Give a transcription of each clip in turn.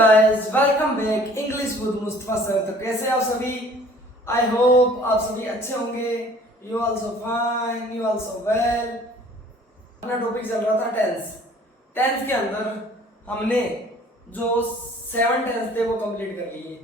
Guys, welcome back English with Mustafa sir. तो कैसे आप सभी? आई होप आप सभी अच्छे होंगे। You also fine, you also well. अपना टॉपिक चल रहा था टेंस। टेंस के अंदर हमने जो 7 टेंस थे वो कंप्लीट कर लिए।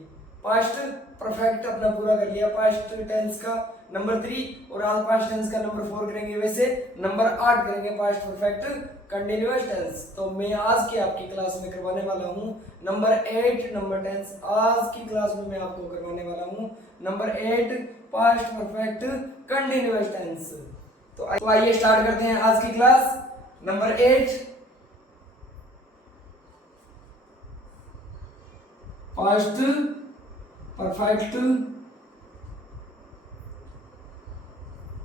पास्ट परफेक्ट अपना पूरा कर लिया पास्ट टेंस का नंबर 3 और ऑल पास्ट टेंस का नंबर 4 करेंगे। वैसे नंबर 8 करेंगे पास्ट परफेक्ट कंटिन्यूअस टेंस। तो मैं आज की आपकी क्लास में करवाने वाला हूं नंबर 8 नंबर टेंस। आज की क्लास में मैं आपको करवाने वाला हूं number 8 past perfect continuous tense. तो आइए स्टार्ट करते हैं आज की class. Number 8 past perfect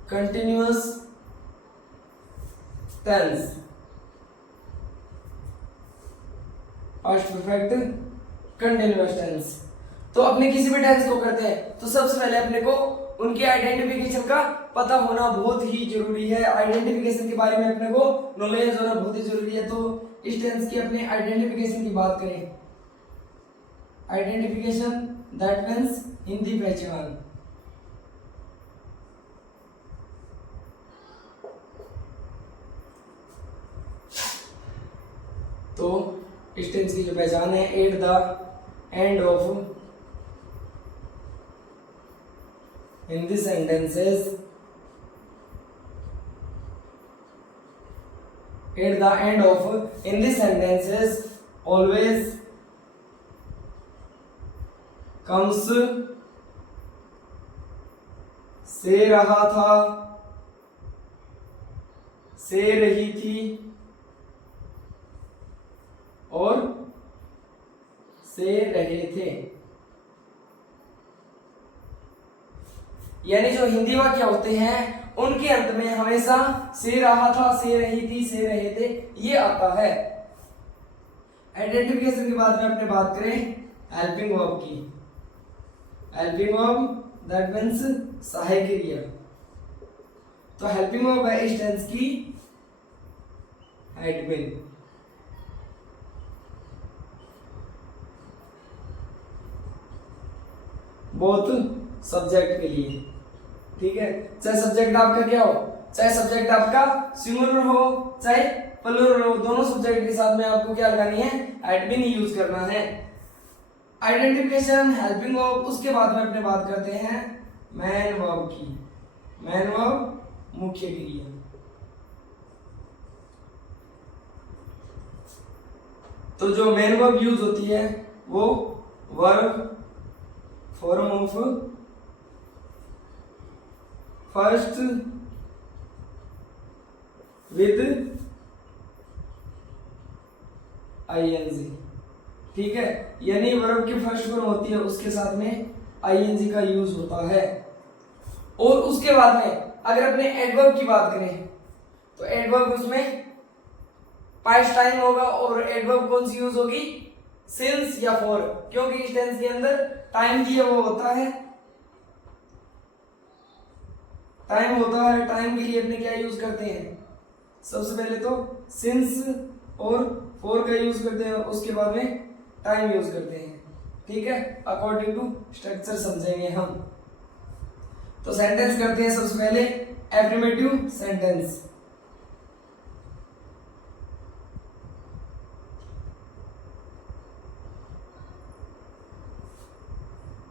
continuous tense. Past perfect continuous tense. तो अपने किसी भी टेंस को करते हैं तो सबसे पहले अपने को उनके आइडेंटिफिकेशन का पता होना बहुत ही जरूरी है। आइडेंटिफिकेशन के बारे में अपने को नॉलेज होना बहुत ही जरूरी है। तो इस टेंस की अपने आइडेंटिफिकेशन की बात करें। आइडेंटिफिकेशन दैट मीन्स हिंदी पहचान। तो इस टेंस की जो पहचान है, at the end of Hindi sentences, at the end of Hindi sentences always comes से रहा था, से रही थी और से रहे थे। यानी जो हिंदी वाक्य होते हैं उनके अंत में हमेशा से रहा था, से रही थी, से रहे थे ये आता है। आइडेंटिफिकेशन की बाद में अपने बात करें हेल्पिंग वर्ब की। हेल्पिंग वर्ब दैट मीन्स सहायक क्रिया। तो हेल्पिंग वर्ब है इस टेंस की हैड बीन। बोथ सब्जेक्ट के लिए, ठीक है। चाहे सब्जेक्ट आपका क्या हो, चाहे सब्जेक्ट आपका सिंगुलर हो चाहे प्लूरल हो, दोनों सब्जेक्ट के साथ में आपको क्या लगानी है, हैड बीन यूज करना है। Identification helping verb. उसके बाद में अपने बात करते हैं मेन वर्ब की। मेन वर्ब मुख्य क्रिया। तो जो मेन वर्ब यूज होती है वो verb form of first with ING, ठीक है। यानी वर्ब की फर्स्ट फॉर्म होती है उसके साथ में आईएनजी का यूज होता है। और उसके बाद में अगर अपने एडवर्ब की बात करें तो एडवर्ब उसमें पास्ट टाइम होगा और एडवर्ब कौन सी यूज होगी, सिंस या फॉर, क्योंकि इस टेंस के अंदर टाइम दिया वो होता है, टाइम होता है। टाइम के लिए अपने क्या यूज करते हैं, सबसे पहले तो सिंस और फॉर का यूज करते हैं, उसके बाद में टाइम यूज करते हैं, ठीक है। अकॉर्डिंग टू स्ट्रक्चर समझेंगे हम। तो सेंटेंस करते हैं सबसे पहले एफर्मेटिव सेंटेंस।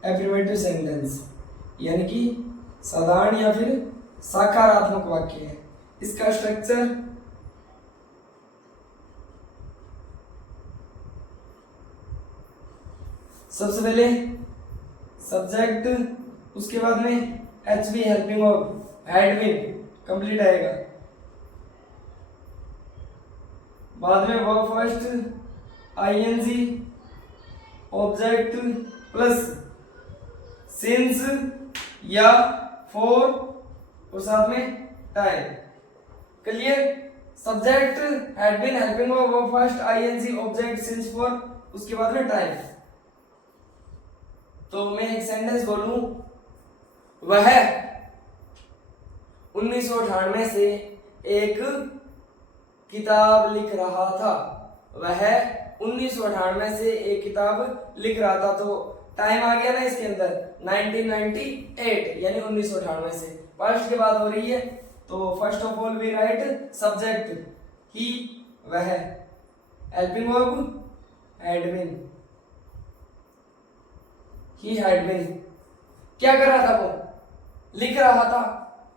एफर्मेटिव सेंटेंस यानी कि साधारण या फिर सकारात्मक वाक्य है। इसका स्ट्रक्चर सबसे पहले सब्जेक्ट, उसके बाद में H B helping verb had been complete आएगा, बाद में verb first ING object plus since या फॉर और साथ में time. Clear. Subject had been helping verb first ING object since for, उसके बाद में टाइम। तो मैं एक सेंटेंस बोलूं, वह 1998 से एक किताब लिख रहा था। वह 1998 से एक किताब लिख रहा था, तो टाइम आ गया ना इसके अंदर 1998 यानी 1998 से। फर्स्ट के बाद हो रही है, तो first of all we write subject he, वह, helping verb had been, he had been. क्या कर रहा था वो? लिख रहा था,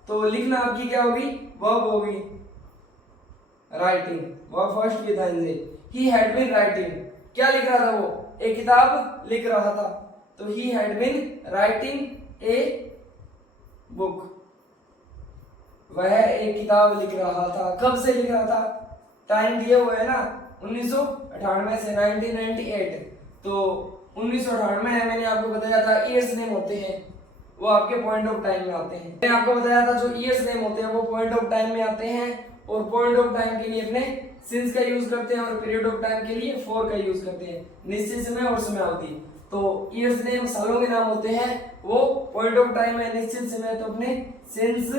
तो लिखना आपकी क्या होगी? वर्ब होगी। Writing, verb first with ING. He had been writing, क्या लिख रहा था वो? एक किताब लिख रहा था, तो he had been writing a book, वह एक किताब लिख रहा था। कब से लिख रहा था? टाइम दिया हुआ है ना 1998 से 1998, तो 1998 है, मैंने आपको बताया था ईयर्स नेम होते हैं वो आपके पॉइंट ऑफ टाइम में आते हैं। मैंने आपको बताया था जो ईयर्स नेम होते हैं वो पॉइंट ऑफ टाइम में आते हैं, और पॉइंट ऑफ टाइम के लिए अपने सिंस का यूज करते हैं, और पीरियड ऑफ टाइम के लिए फॉर का यूज करते हैं, निश्चित समय और समयावधि। तो ईयर्स नेम सालों के नाम होते हैं, वो पॉइंट ऑफ टाइम है, निश्चित समय तो अपने सिंस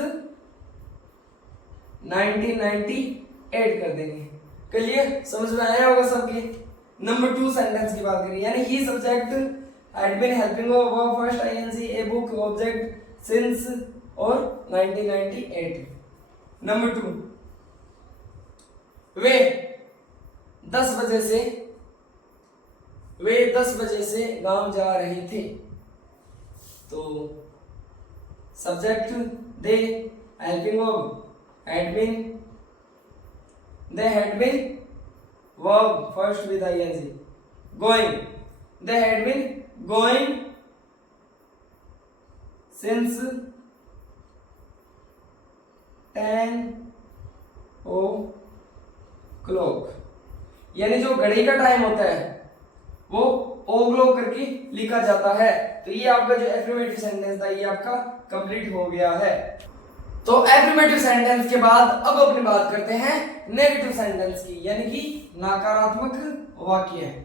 1998 कर देंगे। क्लियर? समझ में आया होगा सबके। नंबर 2 सेंटेंस की बात करें, यानी ही subject had been helping verb first ing a book object since और 1998। नंबर 2, वे 10 बजे से गांव जा रहे थे, तो subject they, helping verb had been, they had been verb first with ing, going, they had been going since 10 o'clock, यानी जो घड़ी का टाइम होता है वो o'clock करके लिखा जाता है। तो ये आपका जो एफर्मेटिव सेंटेंस था ये आपका कंप्लीट हो गया है। तो एफर्मेटिव सेंटेंस के बाद अब अपनी बात करते हैं नेगेटिव सेंटेंस की, यानी कि नकारात्मक वाक्य।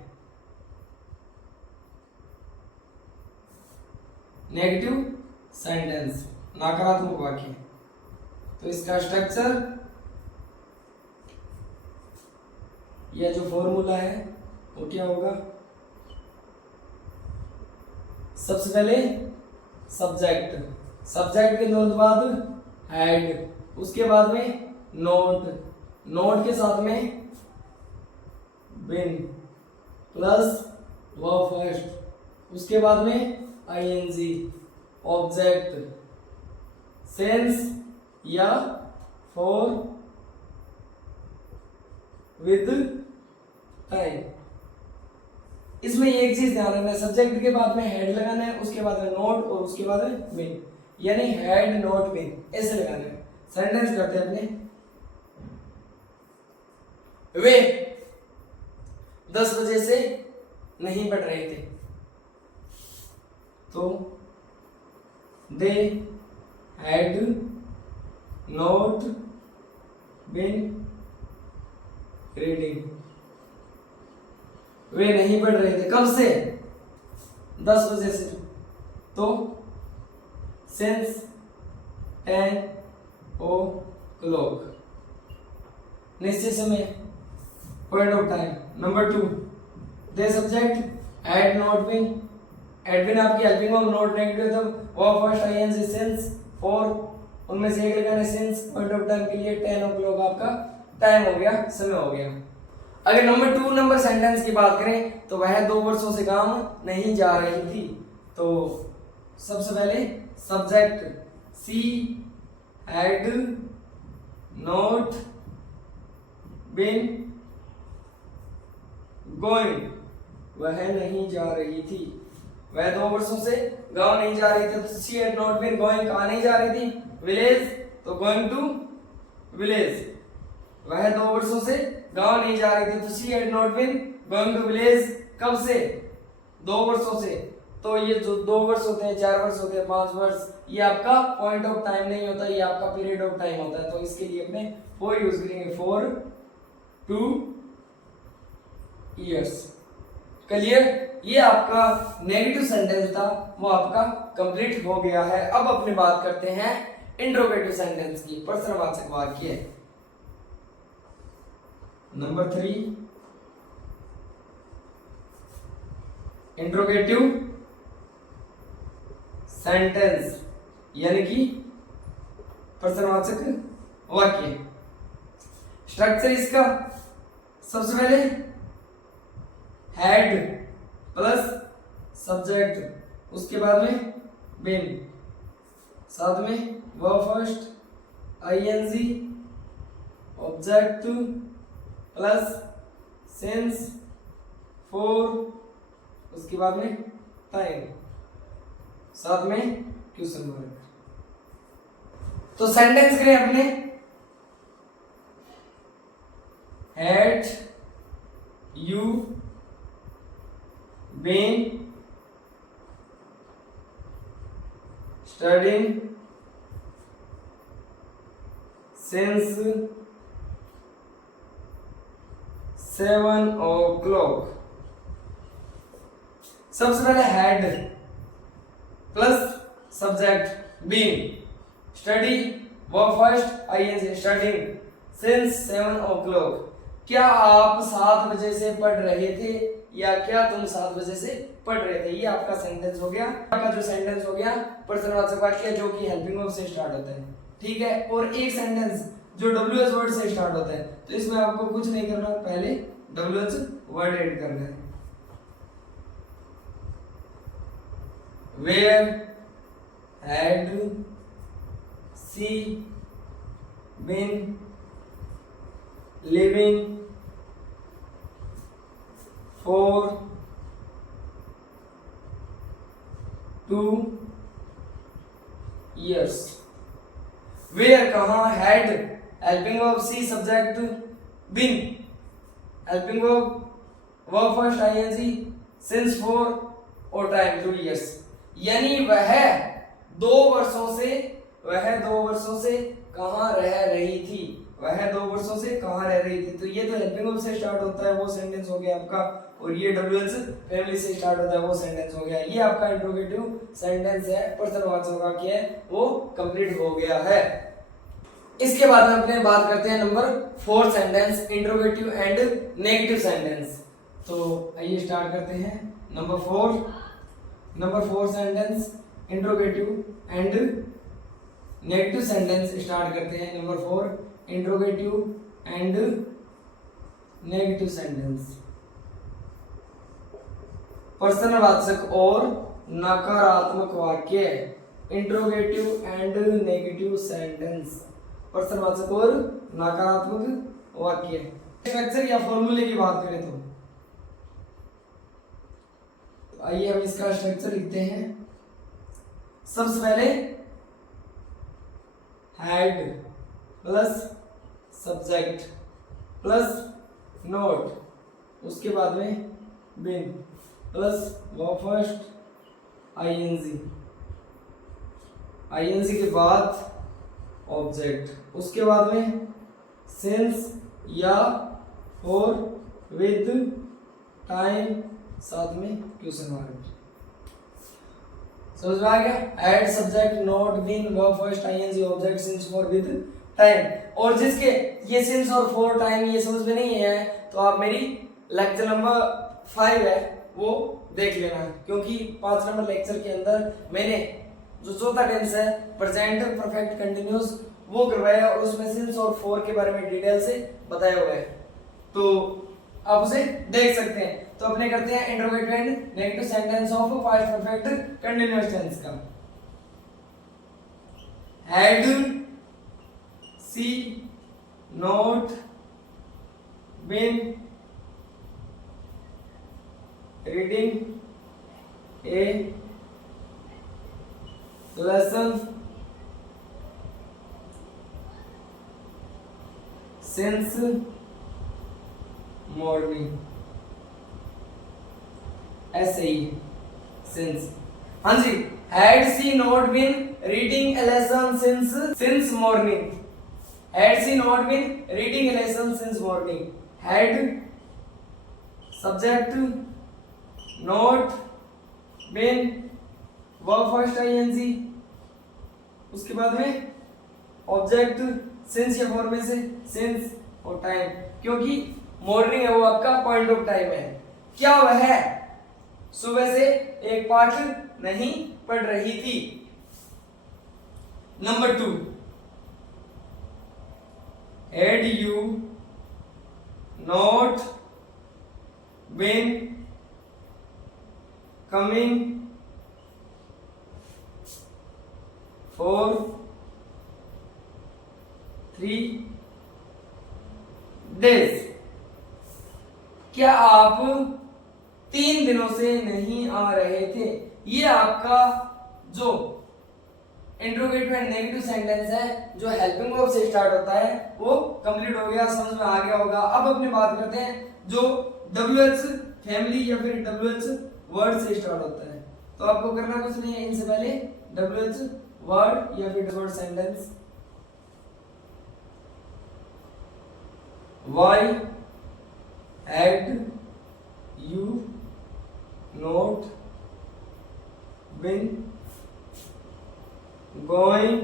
नेगेटिव सेंटेंस, नकारात्मक वाक्य। तो इसका स्ट्रक्चर यह जो फॉर्मूला है वो क्या होगा? सबसे पहले सब्जेक्ट के तुरंत बाद हैड, उसके बाद में नोट के साथ में बीन प्लस वर्ब फर्स्ट, उसके बाद में ing ऑब्जेक्ट सेंस या फॉर विद टाइम। इसमें एक चीज ध्यान रखना है, सब्जेक्ट के बाद में हेड लगाना है, उसके बाद में नोट और उसके बाद में बीन, यानी हैड नॉट बीन ऐसे लगाना है। सेंटेंस करते हैं अपने। वे 10 बजे से नहीं पढ़ रहे थे, तो they had not been reading, वे नहीं पढ़ रहे थे। कब से? 10 बजे से, तो सिंस 10 o'clock, निश्चित समय, point of time. Number 2, they subject had not been, had been आपकी हेल्पिंग वर्ब, नॉट नेगेटिव, तब verb first ing since for, उनमें से एक लगाना सिंस, पॉइंट ऑफ टाइम के लिए 10 o'clock आपका टाइम हो गया, समय हो गया। अगर नंबर 2 नंबर सेंटेंस की बात करें तो वह 2 वर्षों से गांव नहीं जा रही थी, तो सबसे पहले subject she had not been going, वह नहीं जा रही थी, वह 2 वर्षों से गांव नहीं जा रही थी, तो she had not been going, कहां नहीं जा रही थी? विलेज, तो गोइंग टू विलेज। वह 2 वर्षों से गांव नहीं जा रही थी, तो she had not been going to village. कब से? 2 वर्षों से। तो ये जो 2 वर्ष होते हैं, 4 वर्ष होते हैं, 5 वर्ष, ये आपका पॉइंट ऑफ टाइम नहीं होता, ये आपका पीरियड ऑफ टाइम होता है। तो इसके लिए अपने 4 यूज करेंगे, 4 2 इयर्स। क्लियर? ये आपका नेगेटिव सेंटेंस था, वो आपका कंप्लीट हो गया है। अब अपनी बात करते हैं इंट्रोगेटिव सेंटेंस की, प्रश्नवाचक वाक्य। नंबर 3, इंट्रोगेटिव सेंटेंस यानी कि प्रश्नवाचक वाक्य। स्ट्रक्चर इसका सबसे पहले हेड प्लस सब्जेक्ट, उसके बाद में बीन, साथ में verb first ING, object plus since for, उसके बाद में टाइम, साथ में क्वेश्चन मार्क। तो सेंटेंस करें अपने had you been studying since 7 o'clock। सबसे पहले had plus subject been, study verb first ING, studying since 7 o'clock। क्या आप 7 बजे से पढ़ रहे थे या क्या तुम 7 बजे से पढ़ रहे थे? ये आपका सेंटेंस हो गया। आपका जो सेंटेंस हो गया प्रश्नवाचक वाक्य जो कि हेल्पिंग वर्ब से स्टार्ट होता है, ठीक है। और एक सेंटेंस जो डब्ल्यूएच वर्ड से स्टार्ट होता है, तो इसमें आपको कुछ नहीं करना, पहले डब्ल्यूएच वर्ड ऐड करना है। Where had she been living for 2 years। Where कहाँ, had helping verb she subject been helping verb first ING since for और टाइम 2 years। यानी वह 2 वर्षों से कहाँ रह रही थी, वह 2 वर्षों से कहाँ रह रही थी। तो ये तो हेल्पिंग वर्ब से स्टार्ट होता है, वो सेंटेंस हो गया आपका। और ये डब्ल्यूएच फैमिली से स्टार्ट होता है, वो सेंटेंस हो गया। ये आपका इंट्रोगेटिव सेंटेंस है, प्रश्नवाचक वाक्य है, वो कंप्लीट हो गया है। इसके बाद में अपने बात करते हैं number 4 sentence, interrogative and negative sentence. तो आइए स्टार्ट करते हैं number 4 sentence, interrogative and negative sentence start करते हैं। Number 4 interrogative and negative sentence, प्रश्नवाचक और नकारात्मक वाक्य। इंट्रोगेटिव एंड नेगेटिव सेंटेंस, प्रश्नवाचक और नकारात्मक वाक्य। स्ट्रक्चर या फॉर्मूले की बात करें तो आइए हम इसका स्ट्रक्चर लिखते हैं। सबसे पहले had plus subject plus not, उसके बाद में been plus verb first ING, ING के बाद ऑब्जेक्ट, उसके बाद में सिंस या फॉर विद टाइम, साथ में क्वेश्चन मार्क। समझ में आ गया? Had subject not been verb first ING object since for with time. और जिसके ये सिंस और फॉर टाइम ये समझ में नहीं है तो आप मेरी लेक्चर नंबर 5 है वो देख लेना, क्योंकि 5 नंबर लेक्चर के अंदर मैंने जो चौथा टेंस है प्रेजेंट परफेक्ट कंटिन्यूअस वो करवाया और उसमें सिंस और फॉर के बारे में डिटेल से बताया हुआ है, तो आप उसे देख सकते हैं। तो अपने करते हैं interrogative and negative sentence of past perfect continuous tense का। Had she not been reading a lesson since morning, ऐसे ही सिंस। हाँ जी, had she not been reading a lesson since morning, had she not been reading a lesson since morning. Had subject not been verb first ING, उसके बाद में object since या for में से सिंस और टाइम, क्योंकि मॉर्निंग है वो आपका पॉइंट ऑफ टाइम है। क्या वह सुबह से एक पाठ नहीं पढ़ रही थी। Number 2, had you not been coming for 3 days, क्या आप 3 दिनों से नहीं आ रहे थे। ये आपका जो इंट्रोगेटिव एंड नेगेटिव सेंटेंस है जो हेल्पिंग वर्ब से स्टार्ट होता है वो कंप्लीट हो गया, समझ में आ गया होगा। अब अपनी बात करते हैं जो WH फैमिली या फिर WH वर्ड से स्टार्ट होता है। तो आपको करना कुछ नहीं है, इनसे पहले WH वर्ड या फिर word sentence. Why had you not been going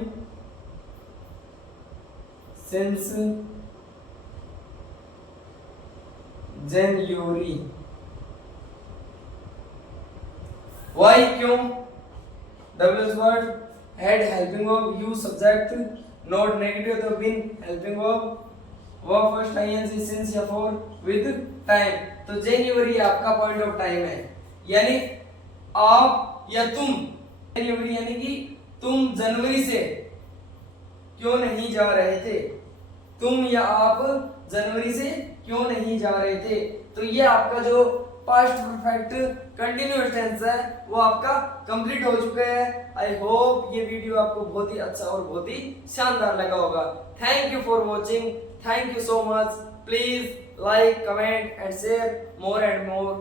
since January? Why क्यों? WH word, had helping verb, you subject, not negative तो been helping verb, verb first ing since या for with time। तो जनवरी आपका point of time है, यानी आप या तुम, जनवरी यानी कि तुम जनवरी से क्यों नहीं जा रहे थे, तुम या आप जनवरी से क्यों नहीं जा रहे थे। तो ये आपका जो पास्ट परफेक्ट कंटिन्यूअस टेंस है वो आपका कंप्लीट हो चुका है। आई होप ये वीडियो आपको बहुत ही अच्छा और बहुत ही शानदार लगा होगा। Thank you for watching, thank you so much. Please like, comment and share more and more